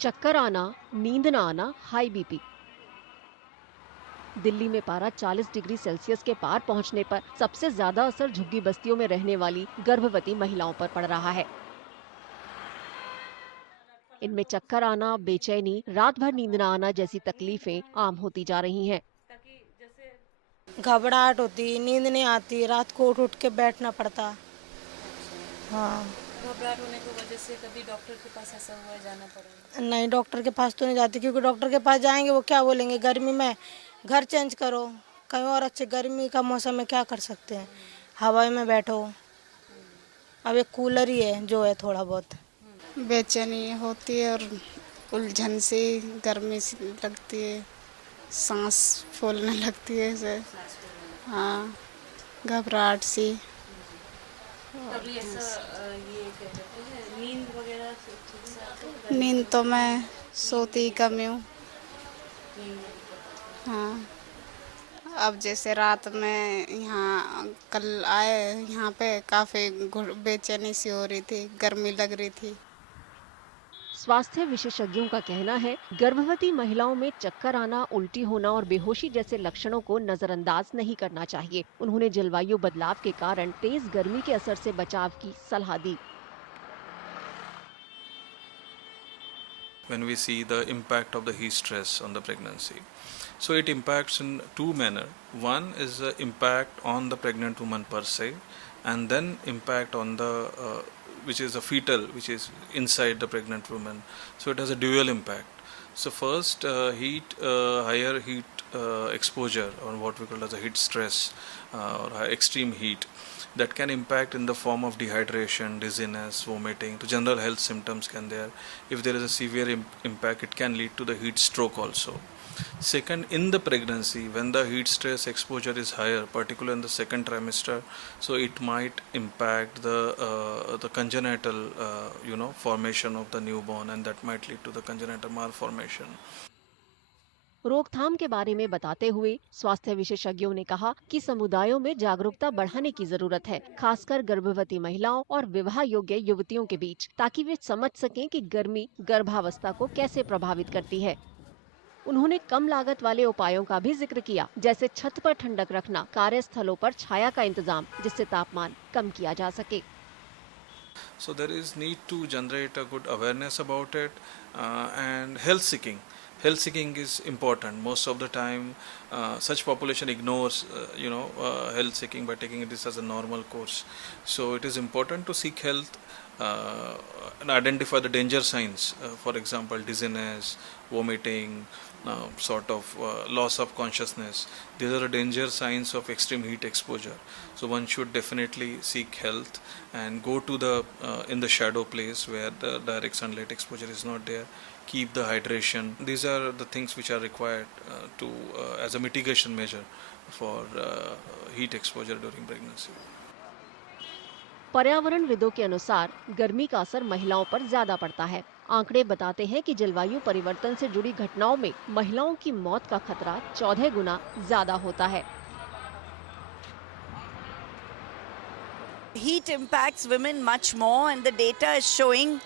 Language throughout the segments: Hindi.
चक्कर आना, नींद न आना, हाई बीपी। दिल्ली में पारा 40 डिग्री सेल्सियस के पार पहुंचने पर सबसे ज्यादा असर झुग्गी बस्तियों में रहने वाली गर्भवती महिलाओं पर पड़ रहा है। इनमें चक्कर आना, बेचैनी, रात भर नींद न आना जैसी तकलीफें आम होती जा रही हैं। घबराहट होती, नींद नहीं आती, रात को उठ उठ के बैठना पड़ता। हाँ। घबराहट होने की वजह से कभी डॉक्टर के पास ऐसा हुआ है, जाना पड़ा? नहीं, डॉक्टर के पास तो नहीं जाती, क्योंकि डॉक्टर के पास जाएंगे वो क्या बोलेंगे, गर्मी में घर चेंज करो, कहीं और अच्छे, गर्मी का मौसम में क्या कर सकते हैं, हवा में बैठो। अब एक कूलर ही है जो है थोड़ा बहुत। बेचैनी होती है और उलझन सी, गर्मी सी लगती है, सांस फूलने लगती है ऐसे। हाँ, घबराहट सी। कभी ऐसा ये क्या कहते हैं, नींद वगैरह ठीक से आती है? नींद तो मैं सोती ही कम हूँ। नींद हाँ, अब जैसे रात में यहाँ कल आए यहाँ पे काफ़ी बेचैनी सी हो रही थी, गर्मी लग रही थी। स्वास्थ्य विशेषज्ञों का कहना है, गर्भवती महिलाओं में चक्कर आना, उल्टी होना और बेहोशी जैसे लक्षणों को नजरअंदाज नहीं करना चाहिए। उन्होंने जलवायु बदलाव के कारण तेज गर्मी के असर से बचाव की सलाह दी। When we see the impact of the heat stress on the pregnancy, so it impacts in two manner. One is the impact on the pregnant woman per se, and then impact on the which is a fetal, which is inside the pregnant woman. So it has a dual impact. So first, higher heat exposure, or what we call as a heat stress or extreme heat, that can impact in the form of dehydration, dizziness, vomiting. The general health symptoms can there. If there is a severe impact, it can lead to the heat stroke also. Second, in the pregnancy, when the heat stress exposure is higher, particularly in the second trimester, so it might impact the congenital formation of the newborn, and that might lead to the congenital malformation. रोकथाम के बारे में बताते हुए स्वास्थ्य विशेषज्ञों ने कहा कि समुदायों में जागरूकता बढ़ाने की जरूरत है, खासकर गर्भवती महिलाओं और विवाह योग्य युवतियों के बीच, ताकि वे समझ सकें कि गर्मी गर्भावस्था को कैसे प्रभावित करती है। उन्होंने कम लागत वाले उपायों का भी जिक्र किया, जैसे छत पर ठंडक रखना, कार्यस्थलों पर छाया का इंतजाम, जिससे तापमान कम किया जा सके। So there is need to generate a good awareness about it, and health seeking. Health seeking is important. Most of the time, such population ignores, health seeking by taking this as a normal course. So it is important to seek health and identify the danger signs. For example, dizziness, vomiting, loss of consciousness. These are the danger signs of extreme heat exposure. So one should definitely seek health and go to the in the shadow place where the direct sunlight exposure is not there. Keep the hydration. These are the things which are required as a mitigation measure for heat exposure during pregnancy. पर्यावरणविदों के अनुसार गर्मी का असर महिलाओं पर ज्यादा पड़ता है। आंकड़े बताते हैं कि जलवायु परिवर्तन से जुड़ी घटनाओं में महिलाओं की मौत का खतरा 14 गुना ज्यादा होता है। Heat impacts women much more, and the data is showing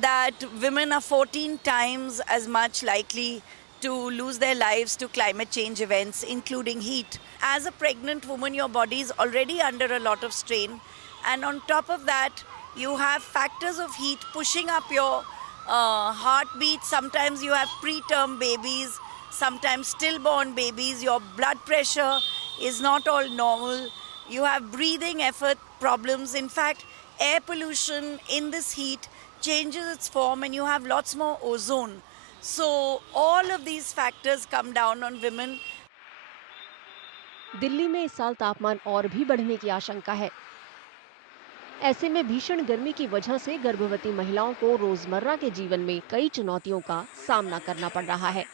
that women are 14 times as much likely to lose their lives to climate change events, including heat. As a pregnant woman, your body is already under a lot of strain, and on top of that, you have factors of heat pushing up your heartbeat. Sometimes you have preterm babies, sometimes stillborn babies. Your blood pressure is not all normal. You have breathing effort problems. In fact, air pollution in this heat changes its form, and you have lots more ozone. So all of these factors come down on women. Delhi में इस साल तापमान और भी बढ़ने की आशंका है। ऐसे में भीषण गर्मी की वजह से गर्भवती महिलाओं को रोजमर्रा के जीवन में कई चुनौतियों का सामना करना पड़ रहा है।